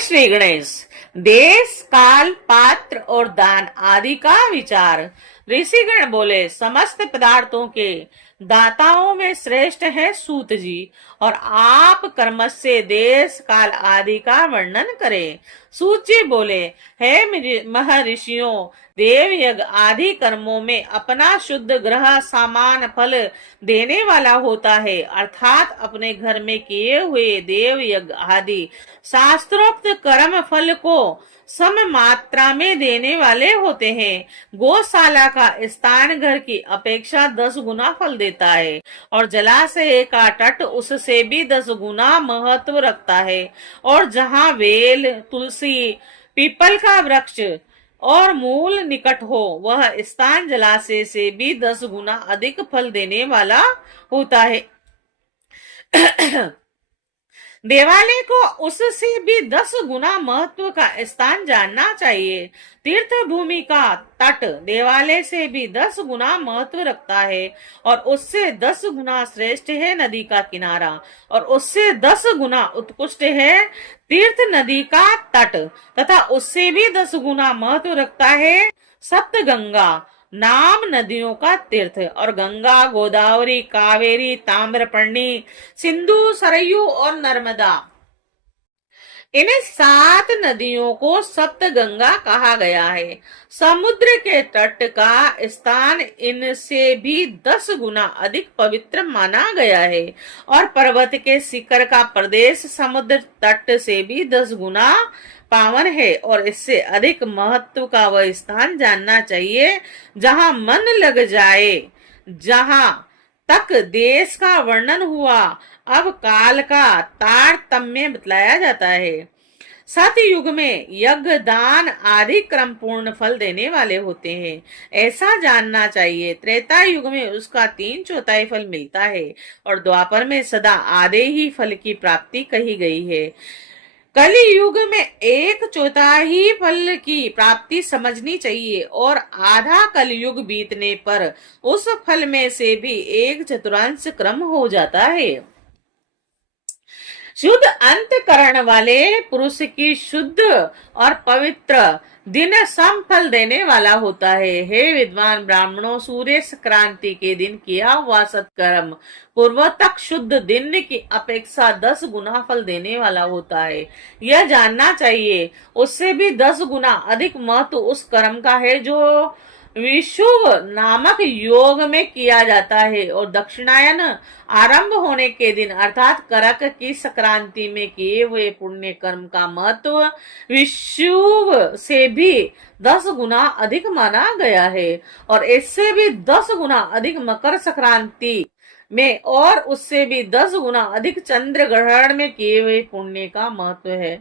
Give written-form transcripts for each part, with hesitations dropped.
श्री गणेश। देश, काल, पात्र और दान आदि का विचार। ऋषिगण बोले, समस्त पदार्थों के दाताओं में श्रेष्ठ है सूत जी, और आप कर्म से देश, काल आदि का वर्णन करें। सूत जी बोले, हे महर्षियों, देव यज्ञ आदि कर्मों में अपना शुद्ध ग्रह सामान फल देने वाला होता है, अर्थात अपने घर में किए हुए देव यज्ञ आदि शास्त्रोक्त कर्म फल को सम मात्रा में देने वाले होते हैं। गौशाला का स्थान घर की अपेक्षा 10 गुना फल देता है, और जलाशय का तट उससे भी 10 गुना महत्व रखता है। और जहाँ वेल, तुलसी, पीपल का वृक्ष और मूल निकट हो, वह स्थान जलाशय से भी 10 गुना अधिक फल देने वाला होता है। देवालय को उससे भी 10 गुना महत्व का स्थान जानना चाहिए। तीर्थ भूमि का तट देवालय से भी 10 गुना महत्व रखता है, और उससे 10 गुना श्रेष्ठ है नदी का किनारा, और उससे 10 गुना उत्कृष्ट है तीर्थ नदी का तट, तथा उससे भी 10 गुना महत्व रखता है सप्तगंगा नाम नदियों का तीर्थ। और गंगा, गोदावरी, कावेरी, ताम्रपर्णी, सिंधु, सरयू और नर्मदा, इन 7 नदियों को सप्तगंगा कहा गया है। समुद्र के तट का स्थान इनसे भी 10 गुना अधिक पवित्र माना गया है, और पर्वत के शिखर का प्रदेश समुद्र तट से भी 10 गुना पावन है, और इससे अधिक महत्व का वह स्थान जानना चाहिए जहां मन लग जाए। जहां तक देश का वर्णन हुआ, अब काल का तारतम्य बतलाया जाता है। सतयुग में यज्ञ, दान आदि क्रम पूर्ण फल देने वाले होते हैं, ऐसा जानना चाहिए। त्रेता युग में उसका 3/4 फल मिलता है, और द्वापर में सदा आधे ही फल की प्राप्ति कही गई है। कलि युग में 1/4 फल की प्राप्ति समझनी चाहिए, और आधा कलयुग बीतने पर उस फल में से भी 1/4 क्रम हो जाता है। शुद्ध अंतकरण वाले पुरुष की शुद्ध और पवित्र दिन सम फल देने वाला होता है। हे विद्वान ब्राह्मणों, सूर्य संक्रांति के दिन किया हुआ सत्कर्म पूर्वोत्तक शुद्ध दिन की अपेक्षा 10 गुना फल देने वाला होता है, यह जानना चाहिए। उससे भी 10 गुना अधिक महत्व उस कर्म का है जो विषुव नामक योग में किया जाता है, और दक्षिणायन आरंभ होने के दिन अर्थात करक की संक्रांति में किए हुए पुण्य कर्म का महत्व विषुव से भी 10 गुना अधिक माना गया है, और इससे भी 10 गुना अधिक मकर संक्रांति में, और उससे भी 10 गुना अधिक चंद्र ग्रहण में किए हुए पुण्य का महत्व है।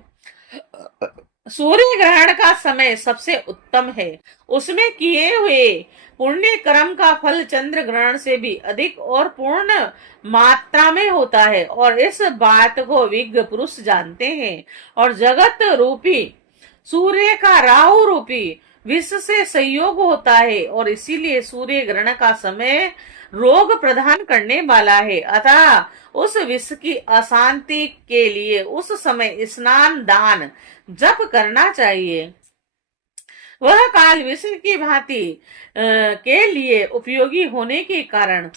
सूर्य ग्रहण का समय सबसे उत्तम है, उसमें किए हुए पुण्य कर्म का फल चंद्र ग्रहण से भी अधिक और पूर्ण मात्रा में होता है, और इस बात को विज्ञ पुरुष जानते हैं। और जगत रूपी सूर्य का राहु रूपी विष से संयोग होता है, और इसीलिए सूर्य ग्रहण का समय रोग प्रदान करने वाला है। अतः उस विष की अशांति के लिए उस समय स्नान, दान, जप करना चाहिए। वह काल विष की भांति के लिए उपयोगी होने के कारण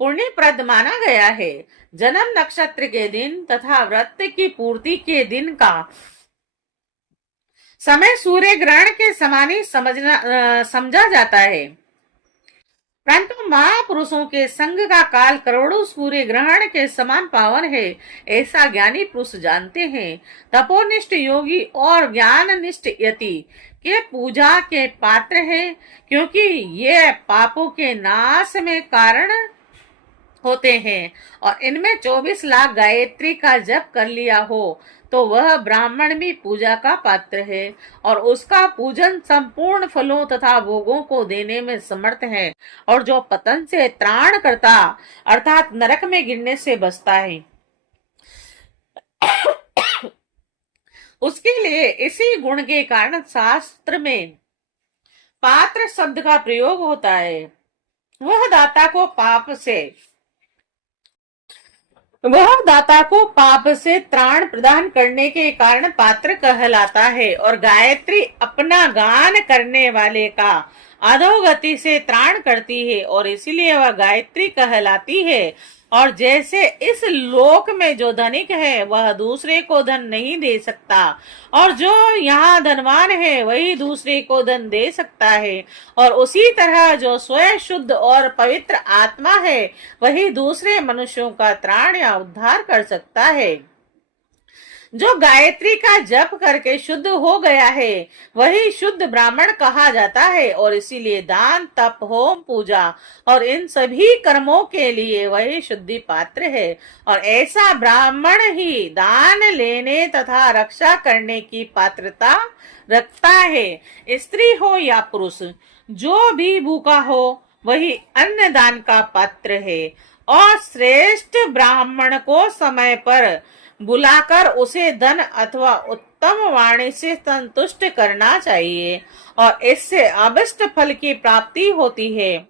पुण्यप्रद माना गया है। जन्म नक्षत्र के दिन तथा व्रत की पूर्ति के दिन का समय सूर्य ग्रहण के समान ही समझा जाता है, परंतु महापुरुषों के संग का काल करोड़ों सूर्य ग्रहण के समान पावन है, ऐसा ज्ञानी पुरुष जानते हैं। तपोनिष्ठ योगी और ज्ञाननिष्ठ यति के पूजा के पात्र हैं, क्योंकि ये पापों के नाश में कारण होते हैं, और इनमें 24 लाख गायत्री का जप कर लिया हो तो वह ब्राह्मण भी पूजा का पात्र है, और उसका पूजन संपूर्ण फलों तथा भोगों को देने में समर्थ है, और जो पतन से त्राण करता अर्थात नरक में गिरने से बचता है, उसके लिए इसी गुण के कारण शास्त्र में पात्र शब्द का प्रयोग होता है। वह दाता को पाप से वह दाता को पाप से त्राण प्रदान करने के कारण पात्र कहलाता है, और गायत्री अपना गान करने वाले का अधोगति से त्राण करती है और इसीलिए वह गायत्री कहलाती है। और जैसे इस लोक में जो धनिक है वह दूसरे को धन नहीं दे सकता, और जो यहाँ धनवान है वही दूसरे को धन दे सकता है, और उसी तरह जो स्वयं शुद्ध और पवित्र आत्मा है वही दूसरे मनुष्यों का त्राण या उद्धार कर सकता है। जो गायत्री का जप करके शुद्ध हो गया है वही शुद्ध ब्राह्मण कहा जाता है, और इसीलिए दान, तप, होम, पूजा और इन सभी कर्मों के लिए वही शुद्धि पात्र है। और ऐसा ब्राह्मण ही दान लेने तथा रक्षा करने की पात्रता रखता है। स्त्री हो या पुरुष, जो भी भूखा हो वही अन्न दान का पात्र है, और श्रेष्ठ ब्राह्मण को समय पर बुलाकर उसे धन अथवा उत्तम वाणी से संतुष्ट करना चाहिए, और इससे अभिष्ट फल की प्राप्ति होती है।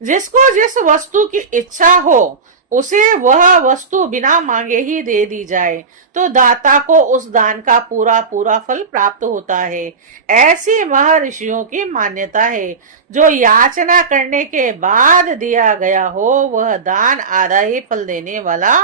जिसको जिस वस्तु की इच्छा हो उसे वह वस्तु बिना मांगे ही दे दी जाए तो दाता को उस दान का पूरा पूरा फल प्राप्त होता है। ऐसी महर्षियों की मान्यता है। जो याचना करने के बाद दिया गया हो वह दान आधा ही फल देने वाला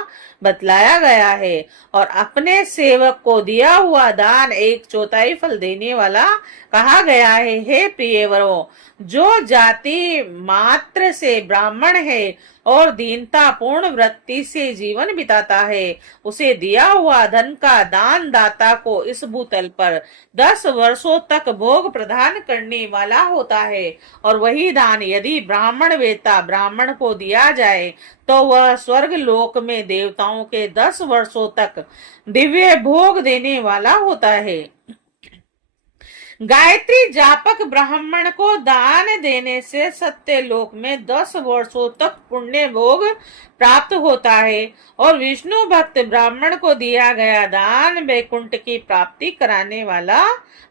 बतलाया गया है, और अपने सेवक को दिया हुआ दान 1/4 फल देने वाला कहा गया है। हे प्रियवरों, जो जाति मात्र से ब्राह्मण है और दीनता पूर्ण वृत्ति से जीवन बिताता है उसे दिया हुआ धन का दान दाता को इस भूतल पर 10 वर्षों तक भोग प्रदान करने वाला होता है। और वही दान यदि ब्राह्मण वेता ब्राह्मण को दिया जाए तो वह स्वर्ग लोक में देवताओं के 10 वर्षों तक दिव्य भोग देने वाला होता है। गायत्री जापक ब्राह्मण को दान देने से सत्य लोक में 10 वर्षों तक पुण्य भोग प्राप्त होता है, और विष्णु भक्त ब्राह्मण को दिया गया दान वैकुंठ की प्राप्ति कराने वाला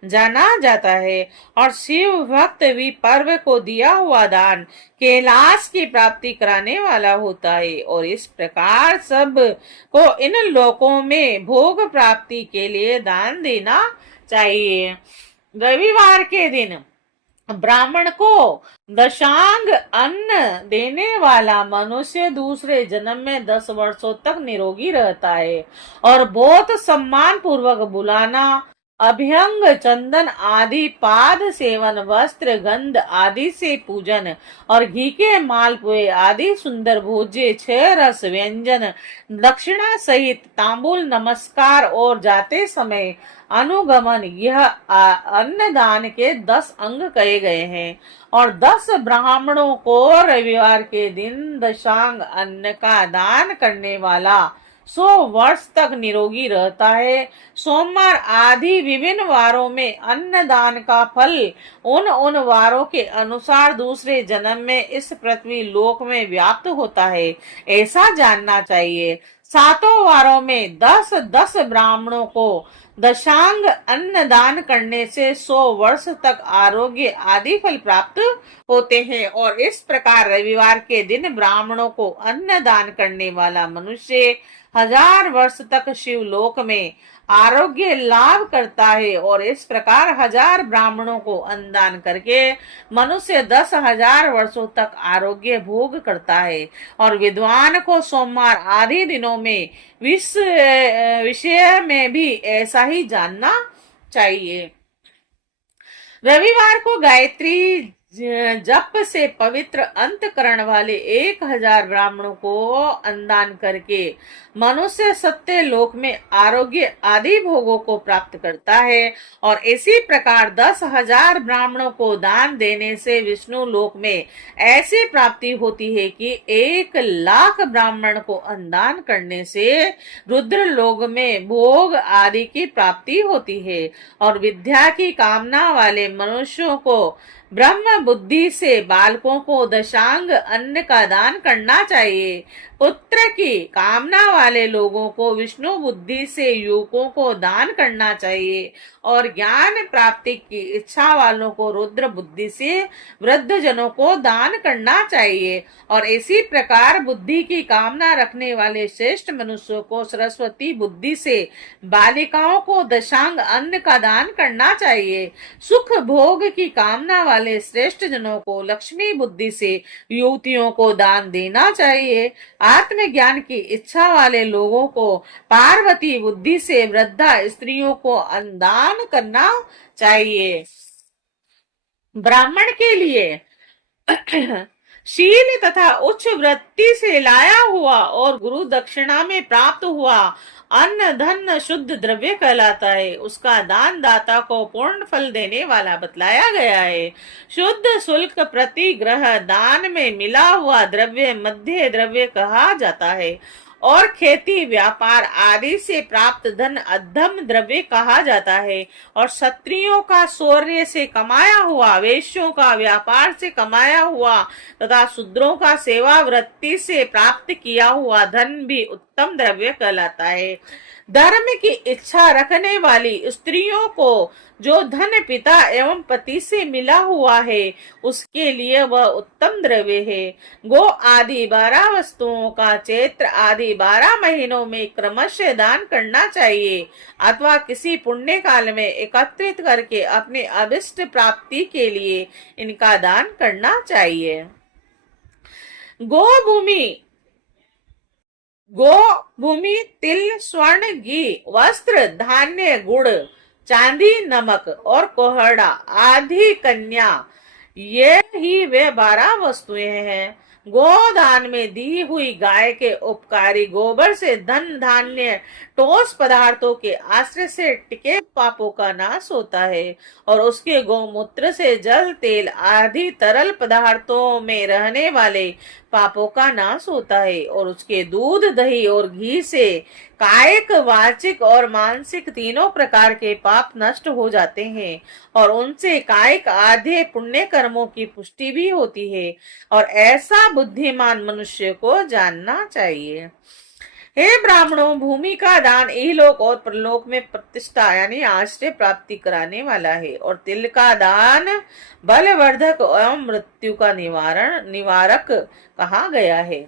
जाना जाता है, और शिव भक्त विपर्व को दिया हुआ दान कैलाश की प्राप्ति कराने वाला होता है। और इस प्रकार सब को इन लोकों में भोग प्राप्ति के लिए दान देना चाहिए। रविवार के दिन ब्राह्मण को दशांग अन्न देने वाला मनुष्य दूसरे जन्म में 10 वर्षों तक निरोगी रहता है, और बहुत सम्मान पूर्वक बुलाना, अभ्यंग, चंदन आदि पाद सेवन, वस्त्र, गंध आदि से पूजन, और घी के मालपुए आदि सुंदर भोज्य, 6 रस व्यंजन, दक्षिणा सहित तांबूल, नमस्कार और जाते समय अनुगमन, यह अन्नदान के 10 अंग कहे गए हैं। और 10 ब्राह्मणों को रविवार के दिन दशांग अन्न का दान करने वाला 100 वर्ष तक निरोगी रहता है। सोमवार आदि विभिन्न वारों में अन्नदान का फल उन वारों के अनुसार दूसरे जन्म में इस पृथ्वी लोक में व्याप्त होता है, ऐसा जानना चाहिए। 7 वारों में 10-10 ब्राह्मणों को दशांग अन्न दान करने से 100 वर्ष तक आरोग्य आदि फल प्राप्त होते हैं। और इस प्रकार रविवार के दिन ब्राह्मणों को अन्न दान करने वाला मनुष्य 1000 वर्ष तक शिवलोक में आरोग्य लाभ करता है। और इस प्रकार 1000 ब्राह्मणों को अन्नदान करके मनुष्य 10,000 वर्षों तक आरोग्य भोग करता है। और विद्वान को सोमवार आदि दिनों में विषय में भी ऐसा ही जानना चाहिए। रविवार को गायत्री जप से पवित्र अंतकरण वाले 1000 ब्राह्मणों को अन्नदान करके मनुष्य सत्य लोक में आरोग्य आदि भोगों को प्राप्त करता है। और इसी प्रकार 10,000 ब्राह्मणों को दान देने से विष्णु लोक में ऐसी प्राप्ति होती है कि 1,00,000 ब्राह्मण को अन्नदान करने से रुद्र लोक में भोग आदि की प्राप्ति होती है। और विद्या की कामना वाले मनुष्यों को ब्रह्म बुद्धि से बालकों को दशांग अन्न का दान करना चाहिए। पुत्र की कामना वाले लोगों को विष्णु बुद्धि से युवकों को दान करना चाहिए और ज्ञान प्राप्ति की इच्छा वालों को रुद्र बुद्धि से वृद्ध जनों को दान करना चाहिए और इसी प्रकार बुद्धि की कामना रखने वाले श्रेष्ठ मनुष्यों को सरस्वती बुद्धि से बालिकाओं को दशांग अन्न का दान करना चाहिए। सुख भोग की कामना वाले श्रेष्ठ जनों को लक्ष्मी बुद्धि से युवतियों को दान देना चाहिए। आत्मज्ञान की इच्छा वाले लोगों को पार्वती बुद्धि से वृद्धा स्त्रियों को दान करना चाहिए। ब्राह्मण के लिए शील तथा उच्च वृत्ति से लाया हुआ और गुरु दक्षिणा में प्राप्त हुआ अन्न धन शुद्ध द्रव्य कहलाता है। उसका दान दाता को पूर्ण फल देने वाला बतलाया गया है। शुद्ध शुल्क प्रति ग्रह दान में मिला हुआ द्रव्य मध्य द्रव्य कहा जाता है और खेती व्यापार आदि से प्राप्त धन अधम द्रव्य कहा जाता है और क्षत्रियों का शौर्य से कमाया हुआ, वैश्यों का व्यापार से कमाया हुआ तथा शूद्रों का सेवा वृत्ति से प्राप्त किया हुआ धन भी उत्तम द्रव्य कहलाता है। धर्म की इच्छा रखने वाली स्त्रियों को जो धन पिता एवं पति से मिला हुआ है उसके लिए वह उत्तम द्रव्य है। गो आदि 12 वस्तुओं का चैत्र आदि 12 महीनों में क्रमशः दान करना चाहिए अथवा किसी पुण्य काल में एकत्रित करके अपने अभिष्ट प्राप्ति के लिए इनका दान करना चाहिए। गो भूमि तिल स्वर्ण घी वस्त्र धान्य गुड़ चांदी नमक और कोहड़ा आदि कन्या ये ही वे 12 वस्तुएं हैं। गोदान में दी हुई गाय के उपकारी गोबर से धन धान्य ठोस पदार्थों के आश्रय से टिके पापों का नाश होता है और उसके गौमूत्र से जल तेल आदि तरल पदार्थों में रहने वाले पापों का नाश होता है और उसके दूध दही और घी से कायिक वाचिक और मानसिक तीनों प्रकार के पाप नष्ट हो जाते हैं और उनसे कायिक आधे पुण्य कर्मों की पुष्टि भी होती है और ऐसा बुद्धिमान मनुष्य को जानना चाहिए। हे ब्राह्मणों, भूमि का दान इहलोक और परलोक में प्रतिष्ठा यानी आश्रय प्राप्ति कराने वाला है और तिल का दान बलवर्धक एवं मृत्यु का निवारक कहा गया है।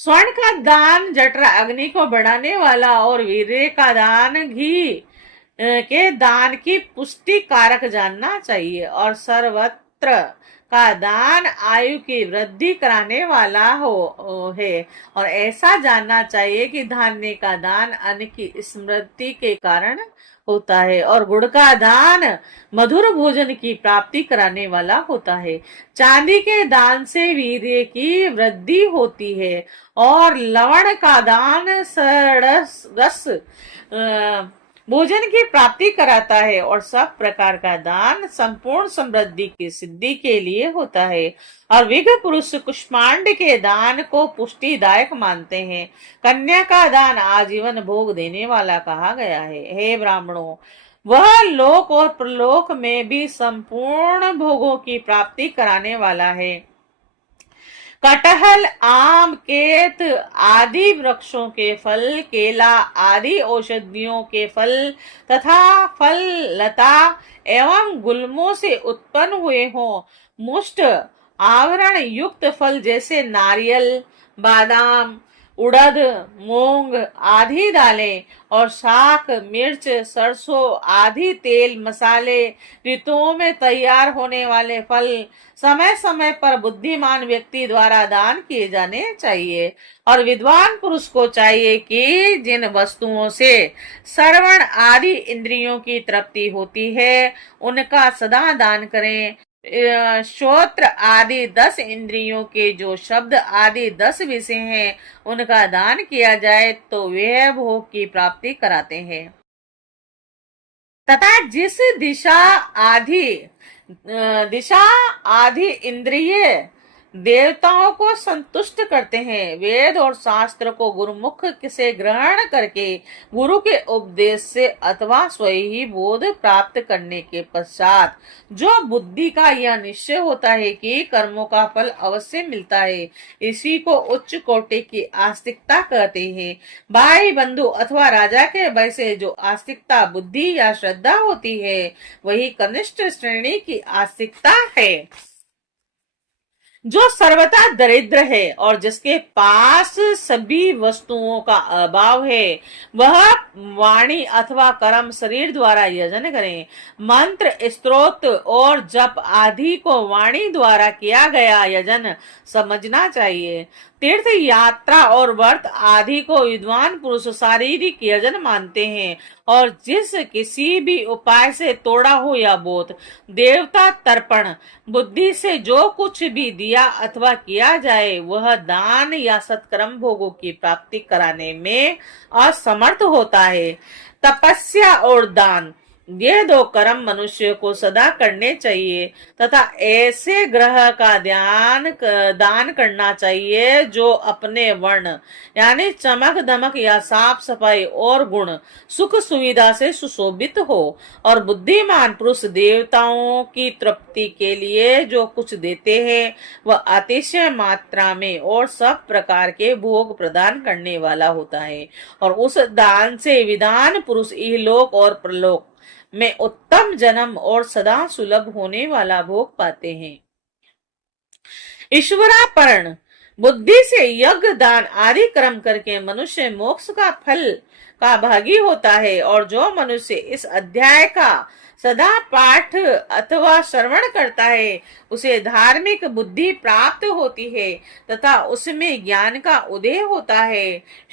स्वर्ण का दान जठरा अग्नि को बढ़ाने वाला और वीर्य का दान घी के दान की पुष्टि कारक जानना चाहिए और सर्वत्र का दान आयु की वृद्धि कराने वाला है और ऐसा जानना चाहिए कि धान्य का दान अन्न की स्मृति के कारण होता है और गुड़ का दान मधुर भोजन की प्राप्ति कराने वाला होता है। चांदी के दान से वीर्य की वृद्धि होती है और लवण का दान रस भोजन की प्राप्ति कराता है और सब प्रकार का दान संपूर्ण समृद्धि की सिद्धि के लिए होता है और विघ पुरुष कुष्मांड के दान को पुष्टिदायक मानते हैं। कन्या का दान आजीवन भोग देने वाला कहा गया है। हे ब्राह्मणों, वह लोक और प्रलोक में भी संपूर्ण भोगों की प्राप्ति कराने वाला है। कटहल आम केत आदि वृक्षों के फल केला आदि औषधियों के फल तथा फल लता एवं गुल्मों से उत्पन्न हुए हों मुष्ट आवरण युक्त फल जैसे नारियल बादाम उड़द मूंग आदि दालें और शाक मिर्च सरसों आदि तेल मसाले ऋतुओं में तैयार होने वाले फल समय समय पर बुद्धिमान व्यक्ति द्वारा दान किए जाने चाहिए और विद्वान पुरुष को चाहिए कि जिन वस्तुओं से श्रवण आदि इंद्रियों की तृप्ति होती है उनका सदा दान करें। श्रोत्र आदि 10 इंद्रियों के जो शब्द आदि 10 विषय हैं उनका दान किया जाए तो वे भोग की प्राप्ति कराते हैं तथा जिस दिशा आदि इंद्रिय देवताओं को संतुष्ट करते हैं। वेद और शास्त्र को गुरुमुख से ग्रहण करके गुरु के उपदेश से अथवा स्वयं ही बोध प्राप्त करने के पश्चात जो बुद्धि का यह निश्चय होता है कि कर्मों का फल अवश्य मिलता है, इसी को उच्च कोटि की आस्तिकता कहते हैं। भाई बंधु अथवा राजा के भय से जो आस्तिकता बुद्धि या श्रद्धा होती है, वही कनिष्ठ श्रेणी की आस्तिकता है। जो सर्वथा दरिद्र है और जिसके पास सभी वस्तुओं का अभाव है, वह वाणी अथवा कर्म शरीर द्वारा यजन करें। मंत्र, स्तोत्र और जप आदि को वाणी द्वारा किया गया यजन समझना चाहिए। तीर्थ यात्रा और व्रत आदि को विद्वान पुरुष शारीरिक यजन मानते हैं, और जिस किसी भी उपाय से तोड़ा हो या बोध, देवता तर्पण, बुद्धि से जो कुछ भी दिया अथवा किया जाए, वह दान या सत्कर्म भोगों की प्राप्ति कराने में असमर्थ होता है। तपस्या और दान, ये दो कर्म मनुष्य को सदा करने चाहिए तथा ऐसे ग्रह का दान करना चाहिए जो अपने वर्ण यानी चमक दमक या साफ सफाई और गुण सुख सुविधा से सुशोभित हो। और बुद्धिमान पुरुष देवताओं की तृप्ति के लिए जो कुछ देते हैं, वह अतिशय मात्रा में और सब प्रकार के भोग प्रदान करने वाला होता है, और उस दान से विद्वान पुरुष इहलोक और परलोक में उत्तम जन्म और सदा सुलभ होने वाला भोग पाते हैं। ईश्वरापरण बुद्धि से यज्ञ दान आदि कर्म करके मनुष्य मोक्ष का फल का भागी होता है, और जो मनुष्य इस अध्याय का सदा पाठ अथवा श्रवण करता है, उसे धार्मिक बुद्धि प्राप्त होती है तथा उसमें ज्ञान का उदय होता है।